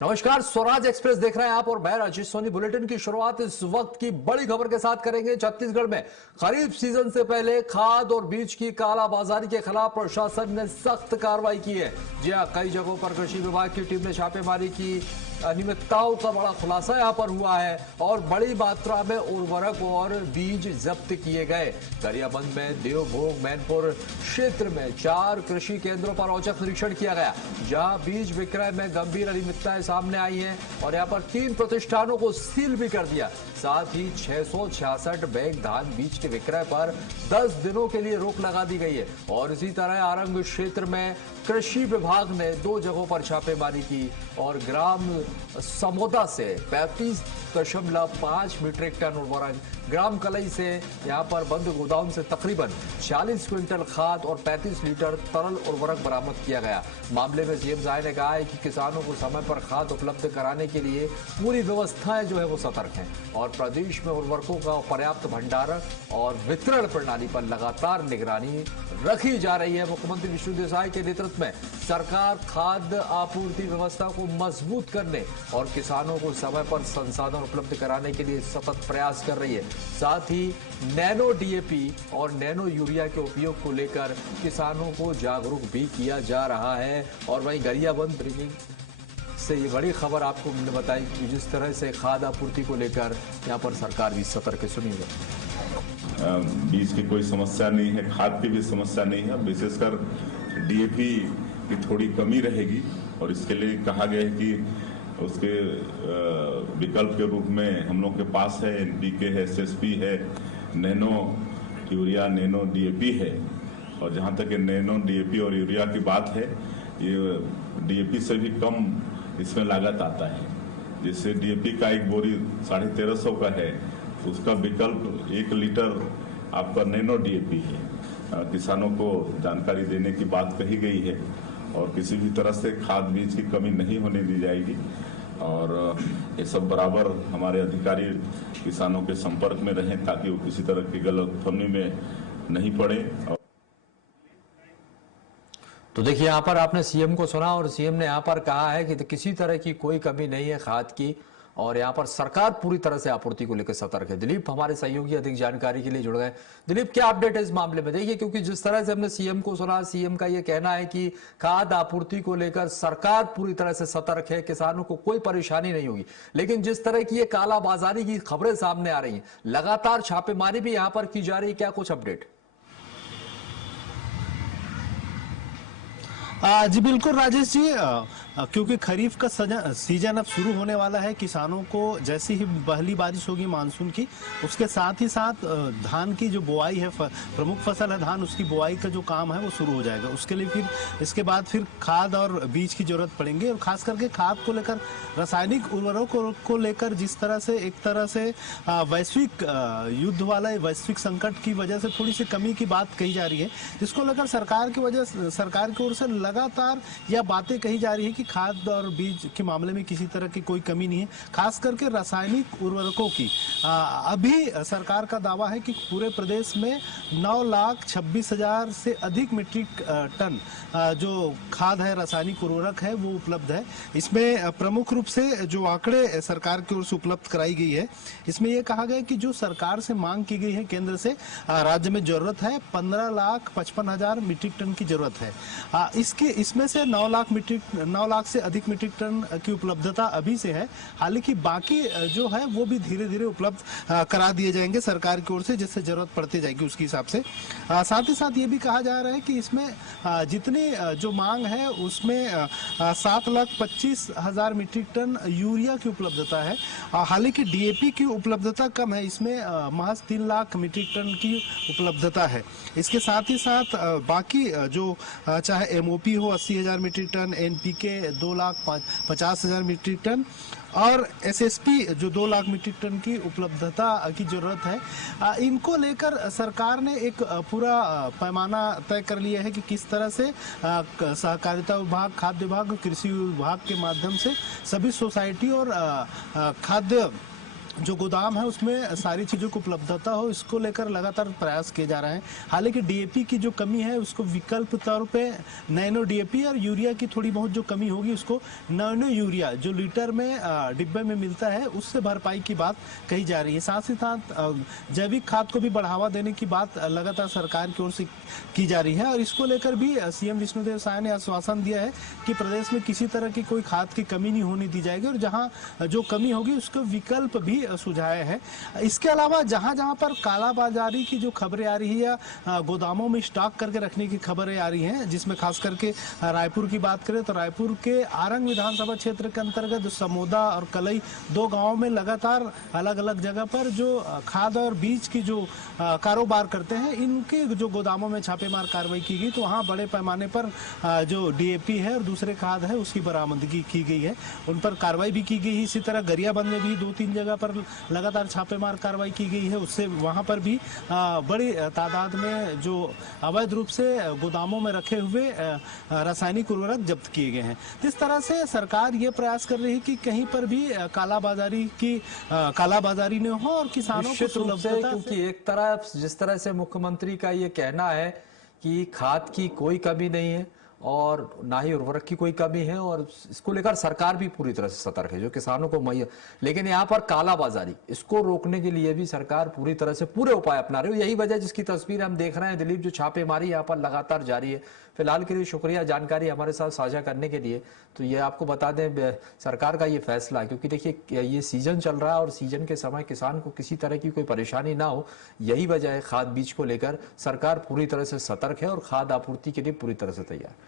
नमस्कार, स्वराज एक्सप्रेस देख रहे हैं आप और मैं राजेश सोनी। बुलेटिन की शुरुआत इस वक्त की बड़ी खबर के साथ करेंगे। छत्तीसगढ़ में खरीफ सीजन से पहले खाद और बीज की कालाबाजारी के खिलाफ प्रशासन ने सख्त कार्रवाई की है। जी हां, कई जगहों पर कृषि विभाग की टीम ने छापेमारी की। अनियमितताओं का बड़ा खुलासा यहां पर हुआ है और बड़ी मात्रा में उर्वरक और बीज जब्त किए गए। गरियाबंद में देवभोग मैनपुर क्षेत्र में 4 कृषि केंद्रों पर औचक निरीक्षण किया गया, जहां बीज विक्रय में गंभीर अनियमितताएं सामने आई हैं और यहां पर 3 प्रतिष्ठानों को सील भी कर दिया। साथ ही 666 बैग धान बीज के विक्रय पर 10 दिनों के लिए रोक लगा दी गई है। और इसी तरह आरंग क्षेत्र में कृषि विभाग ने 2 जगहों पर छापेमारी की और ग्राम समोदा से 35.5 मीट्रिक टन उर्वरक, ग्राम कलई से यहां पर बंद गोदाम से तकरीबन 40 क्विंटल खाद और 35 लीटर तरल उर्वरक बरामद किया गया। मामले में सीएम साहब ने कहा है कि किसानों को समय पर खाद उपलब्ध कराने के लिए पूरी व्यवस्थाएं जो है वो सतर्क हैं और प्रदेश में उर्वरकों का पर्याप्त भंडारण और वितरण प्रणाली पर लगातार निगरानी रखी जा रही है। मुख्यमंत्री विष्णुदेव साय के नेतृत्व में सरकार खाद्य आपूर्ति व्यवस्था को मजबूत करने और किसानों को समय पर संसाधन उपलब्ध कराने के लिए सतत प्रयास कर रही है। साथ ही नैनो डीएपी और नैनो यूरिया के उपयोग को लेकर किसानों को जागरूक भी किया जा रहा है। और वहीं गरियाबंद ब्रेकिंग से ये बड़ी खबर आपको मैंने बताई कि जिस तरह से खाद्य आपूर्ति को लेकर यहाँ पर सरकार भी सतर्क है। सुनिएगा। बीज की कोई समस्या नहीं है, खाद की भी समस्या नहीं है, विशेषकर डीएपी की थोड़ी कमी रहेगी और इसके लिए कहा गया है कि उसके विकल्प के रूप में हम लोग के पास है एनपीके है, एसएसपी है, नैनो यूरिया, नैनो डीएपी है। और जहाँ तक नैनो डीएपी और यूरिया की बात है, ये डीएपी से भी कम इसमें लागत आता है। जैसे डीएपी का एक बोरी 1350 का है, तो उसका विकल्प 1 लीटर आपका नैनो डीएपी है। किसानों को जानकारी देने की बात कही गई है और किसी भी तरह से खाद बीज की कमी नहीं होने दी जाएगी। और ये सब बराबर हमारे अधिकारी किसानों के संपर्क में रहें ताकि वो किसी तरह की गलतफहमी में नहीं पड़े। तो देखिए, यहाँ पर आपने सीएम को सुना और सीएम ने यहाँ पर कहा है कि किसी तरह की कोई कमी नहीं है खाद की और यहाँ पर सरकार पूरी तरह से आपूर्ति को लेकर सतर्क है। दिलीप हमारे सहयोगी अधिक जानकारी के लिए जुड़ गए। दिलीप, क्या अपडेट है इस मामले में? देखिए, क्योंकि जिस तरह से हमने सीएम को सुना, सीएम का ये कहना है कि खाद आपूर्ति को लेकर सरकार पूरी तरह से सतर्क है, किसानों को कोई परेशानी नहीं होगी। लेकिन जिस तरह की ये कालाबाजारी की खबरें सामने आ रही हैं, लगातार छापेमारी भी यहाँ पर की जा रही है, क्या कुछ अपडेट? जी बिल्कुल राजेश जी, क्योंकि खरीफ का सीजन अब शुरू होने वाला है। किसानों को जैसी ही पहली बारिश होगी मानसून की, उसके साथ ही साथ धान की जो बुआई है, प्रमुख फसल है धान, उसकी बुआई का जो काम है वो शुरू हो जाएगा। उसके लिए फिर इसके बाद फिर खाद और बीज की जरूरत पड़ेंगे। और खास करके खाद को लेकर, रासायनिक उर्वरकों को लेकर जिस तरह से एक तरह से वैश्विक युद्ध वाला वैश्विक संकट की वजह से थोड़ी सी कमी की बात कही जा रही है, जिसको लेकर सरकार की ओर से लगातार यह बातें कही जा रही है कि खाद और बीज के मामले में किसी तरह की कोई कमी नहीं है। खास करके रासायनिक उर्वरकों की अभी सरकार का दावा है कि पूरे प्रदेश में 9,26,000 से अधिक मीट्रिक टन जो खाद है, रासायनिक उर्वरक है, वो उपलब्ध है। इसमें प्रमुख रूप से जो आंकड़े सरकार की ओर से उपलब्ध कराई गई है, इसमें यह कहा गया कि जो सरकार से मांग की गई है केंद्र से, राज्य में जरूरत है 15,55,000 मीट्रिक टन की जरूरत है। इसमें से 9 लाख से अधिक मीट्रिक टन की उपलब्धता अभी से है। हालांकि बाकी जो है वो भी धीरे धीरे उपलब्ध करा दिए जाएंगे सरकार की ओर से, जिससे जरूरत पड़ती जाएगी उसके हिसाब से। साथ ही साथ ये भी कहा जा रहा है कि इसमें जितनी जो मांग है उसमें 7,25,000 मीट्रिक टन यूरिया की उपलब्धता है। हालांकि डीएपी की उपलब्धता कम है, इसमें महज 3 लाख मीट्रिक टन की उपलब्धता है। इसके साथ ही साथ बाकी जो चाहे एमओपी हो 80,000 metric tonne, NPK 2,50,000 metric tonne और एसएसपी जो 2 लाख मीट्रिक टन की उपलब्धता की जरूरत है। इनको लेकर सरकार ने एक पूरा पैमाना तय कर लिया है कि किस तरह से सहकारिता विभाग, खाद्य विभाग, कृषि विभाग के माध्यम से सभी सोसाइटी और खाद्य जो गोदाम है उसमें सारी चीजों की उपलब्धता हो, इसको लेकर लगातार प्रयास किए जा रहे हैं। हालांकि डीएपी की जो कमी है उसको विकल्प तौर पे नैनो डीएपी और यूरिया की थोड़ी बहुत जो कमी होगी उसको नैनो यूरिया जो लीटर में डिब्बे में मिलता है उससे भरपाई की बात कही जा रही है। साथ ही साथ जैविक खाद को भी बढ़ावा देने की बात लगातार सरकार की ओर से की जा रही है और इसको लेकर भी सीएम विष्णुदेव साय ने आश्वासन दिया है कि प्रदेश में किसी तरह की कोई खाद की कमी नहीं होने दी जाएगी और जहां जो कमी होगी उसका विकल्प भी सुझाया है। इसके अलावा जहां जहां पर कालाबाजारी की जो खबरें आ रही है या गोदामों में स्टॉक करके रखने की खबरें आ रही हैं, जिसमें खास करके रायपुर की बात करें तो रायपुर के आरंग विधानसभा क्षेत्र के अंतर्गत जो समोदा और कलई दो गांवों में लगातार अलग अलग जगह पर जो खाद और बीज की जो कारोबार करते हैं इनके जो गोदामों में छापेमार कार्रवाई की गई तो वहां बड़े पैमाने पर जो डीएपी है और दूसरे खाद है उसकी बरामदगी की गई है, उन पर कार्रवाई भी की गई है। इसी तरह गरियाबंद में भी 2-3 जगह पर लगातार छापेमार कार्रवाई की गई है, उससे वहां पर भी बड़ी तादाद में जो अवैध रूप से गोदामों में रखे हुए रासायनिक उर्वरक जब्त किए गए हैं। इस तरह से सरकार ये प्रयास कर रही है कि कहीं पर भी कालाबाजारी न हो और किसानों को सुलभता, क्योंकि एक तरफ जिस तरह से मुख्यमंत्री का ये कहना है कि खाद की कोई कमी नहीं है और ना ही उर्वरक की कोई कमी है और इसको लेकर सरकार भी पूरी तरह से सतर्क है जो किसानों को मुहैया, लेकिन यहाँ पर कालाबाजारी इसको रोकने के लिए भी सरकार पूरी तरह से पूरे उपाय अपना रही है। यही वजह जिसकी तस्वीर हम देख रहे हैं दिलीप, जो छापेमारी यहाँ पर लगातार जारी है। फिलहाल के लिए शुक्रिया जानकारी हमारे साथ साझा करने के लिए। तो ये आपको बता दें सरकार का ये फैसला है क्योंकि देखिए ये सीजन चल रहा है और सीजन के समय किसान को किसी तरह की कोई परेशानी ना हो, यही वजह है खाद बीज को लेकर सरकार पूरी तरह से सतर्क है और खाद आपूर्ति के लिए पूरी तरह से तैयार।